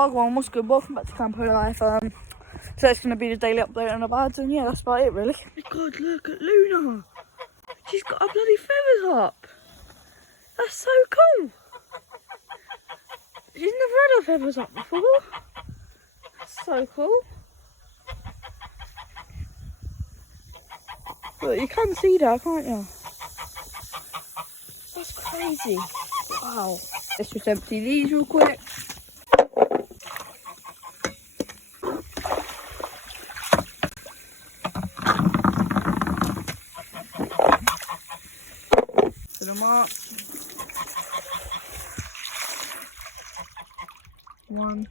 Wagwan, what's good? Welcome back to Campo Life. So it's going to be the daily update on the birds, and yeah, that's about it really. God, look at Luna. She's got her bloody feathers up. That's so cool. She's never had her feathers up before. That's so cool. Look, you can see that, can't you? That's crazy. Wow. Let's just empty these real quick. Put them up. One.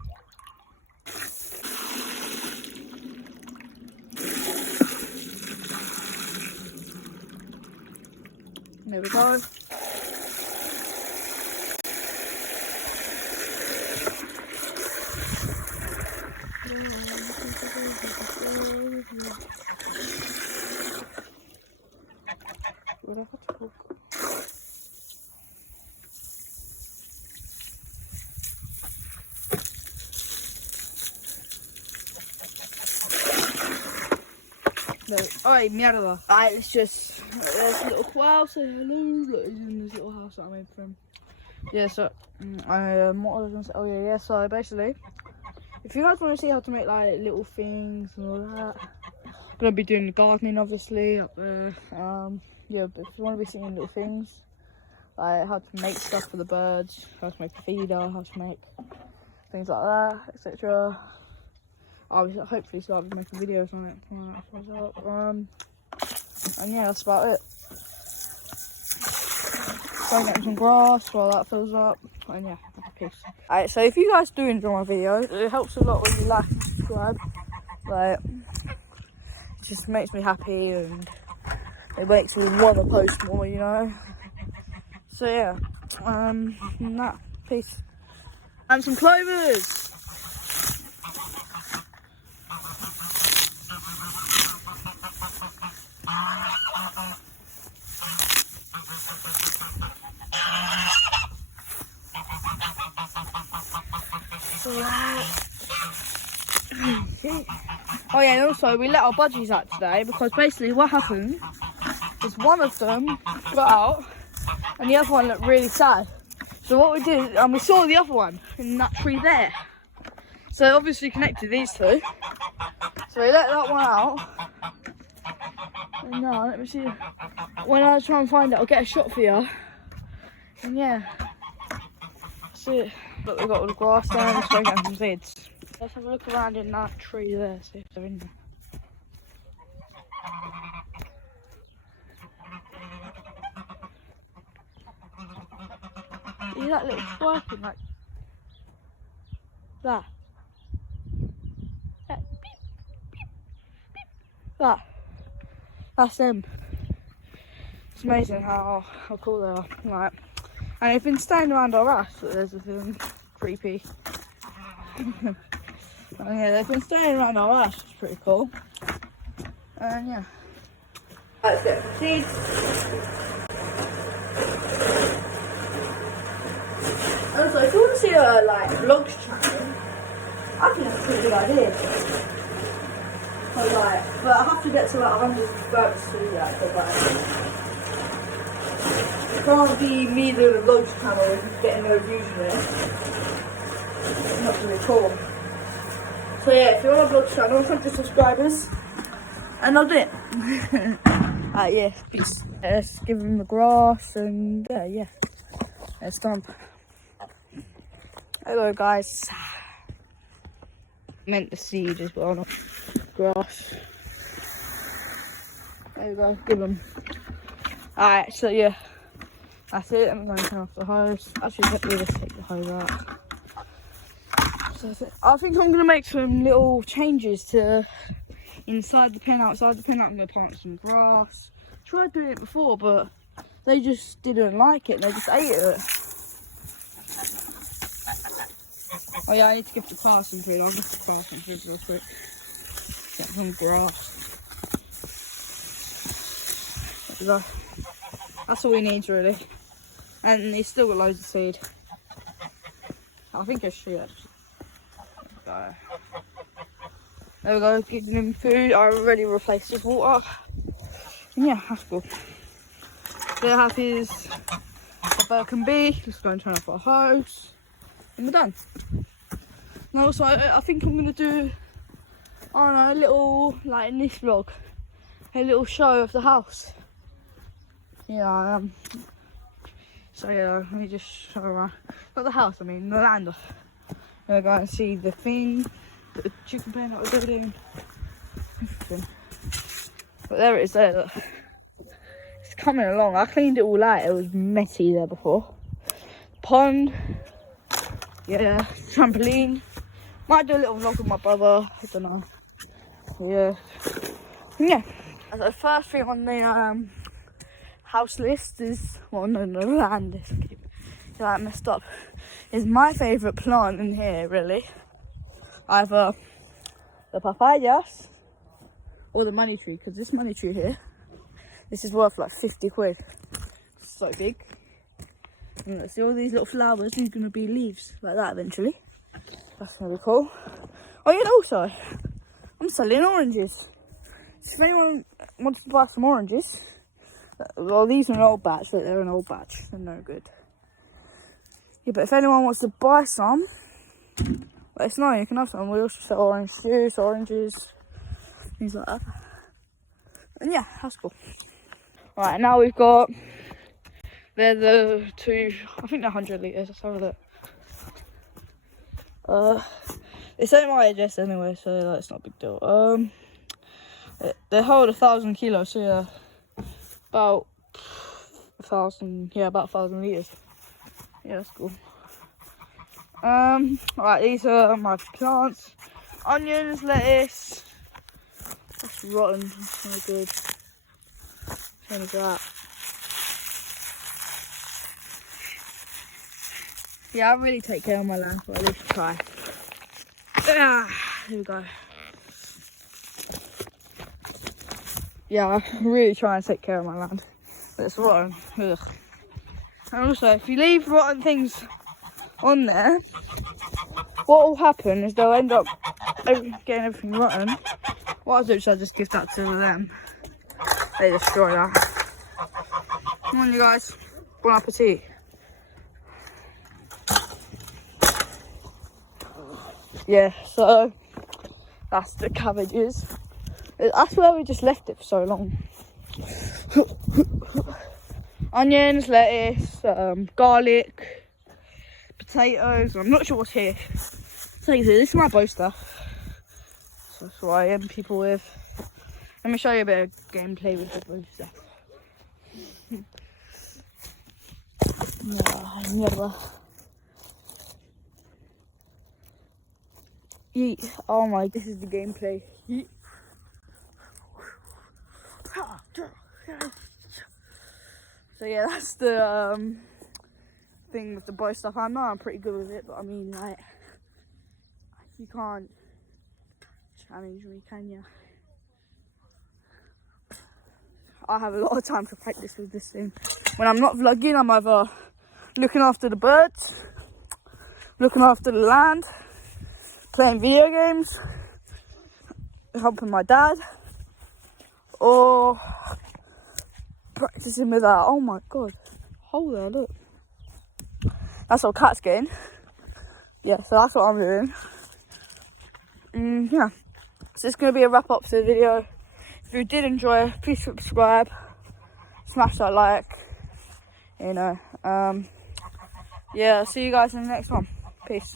There we go. No. Alright, mierda. Alright, it's just there's a little quail, say hello. That is in this little house that I made for him. Yeah, so what I was gonna say? Oh yeah, so basically, if you guys want to see how to make like little things and all that, I'm gonna be doing the gardening obviously up there. Yeah, but if you want to be seeing little things, like how to make stuff for the birds, how to make a feeder, how to make things like that, etc. I'll hopefully start making videos on it. And yeah, that's about it. Try and get some grass while that fills up. And yeah, peace. Alright, so if you guys do enjoy my videos, it helps a lot when you like and subscribe. Like, it just makes me happy and it makes me want to post more, you know. So yeah, peace. And some clovers. Oh yeah, and also we let our budgies out today because basically what happened is one of them got out and the other one looked really sad. So what we did, and we saw the other one in that tree there. So obviously connected these two. So we let that one out. And now, let me see. When I try and find it, I'll get a shot for you. And yeah, that's it. Look, we've got all the grass down, let's go get some seeds. Let's have a look around in that tree there, see if they're in there. See that little twerking, like that. That. Beep, beep, beep. That. That's them. It's amazing how cool they are. Right. And they've been staying around our house, but there's a thing creepy. And yeah, they've been staying around our house, which is pretty cool. And yeah. That's it. Seeds. Also, if you want to see a like vlogs channel, I think that's a pretty good idea. But I have to get to like 100 subscribers to do that. But it can't be me doing a vlogs channel and getting no views on it. It's not really cool. So yeah, if you want a vlog channel, 100 subscribers, and I'll do it. Yeah, peace. Let's give them the grass and yeah, it's done. Hello guys. Meant the seed as well, not grass. There you go, give them. Alright, so yeah, that's it. I'm going to turn off the hose. Actually, let me just take the hose out. So I think I'm going to make some little changes to inside the pen, outside the pen. I'm going to plant some grass. Tried doing it before, but they just didn't like it. They just ate it. Oh yeah, I need to give the class some food. I'll give the class some food real quick. Get some grass. There we go. That's all we need really. And he's still got loads of seed. I think I should actually. So there we go, giving him food. I already replaced his water. And yeah, that's cool. They're happy as a bird can be. Just go and turn off our hose. And we're done. And also, I think I'm going to do, I don't know, a little, like in this vlog, a little show of the house. Yeah, so yeah, let me just show around. Not the house, I mean, the land. We're going to see the thing, the chicken pen that we're building. Everything. But there it is there, look. It's coming along. I cleaned it all out, it was messy there before. Pond. Yeah, trampoline. Might do a little vlog with my brother, I don't know. Yeah. Yeah. The first thing on the house list is, well no, the land list, that messed up, is my favourite plant in here really. Either the papayas or the money tree, because this money tree here, this is worth like 50 quid. It's so big. And let's see all these little flowers, these are going to be leaves like that eventually. That's going to be cool. Oh yeah, and also, I'm selling oranges. So if anyone wants to buy some oranges, well these are an old batch, but they're an old batch, they're no good. Yeah, but if anyone wants to buy some, let us know, you can have some. We also sell orange juice, oranges, things like that. And yeah, that's cool. Right, now we've got, they're the two, I think they're 100 litres, let's have a look. It's only my address anyway, so that's not a big deal. They hold 1,000 kilos, so yeah, about 1,000, yeah, about 1,000 litres. Yeah, that's cool. Right, these are my plants. Onions, lettuce. That's rotten, that's no good. Same as that. Yeah, I really take care of my land, but at least try. Here we go. Yeah, I really try and take care of my land. But it's rotten. Ugh. And also, if you leave rotten things on there, what will happen is they'll end up getting everything rotten. What I'll do is I'll just give that to them. They destroy that. Come on, you guys. Bon appetit. Yeah, so that's the cabbages. That's where we just left it for so long. Onions, lettuce, garlic, potatoes. I'm not sure what's here. So this is my bow stuff. So that's what I am people with. Let me show you a bit of gameplay with the bow stuff. Mierda. Yeet. Oh my, this is the gameplay. Yeet. So yeah, that's the thing with the bow stuff. I know I'm pretty good with it, but I mean, like, you can't challenge me, can you? I have a lot of time to practice with this thing. When I'm not vlogging, I'm either looking after the birds, looking after the land, playing video games, helping my dad, or practicing with that. Oh my god, hold there, look. That's what Cat's getting. Yeah, so that's what I'm doing. Yeah, so it's going to be a wrap up to the video. If you did enjoy, please subscribe, smash that like, you know. Yeah, see you guys in the next one. Peace.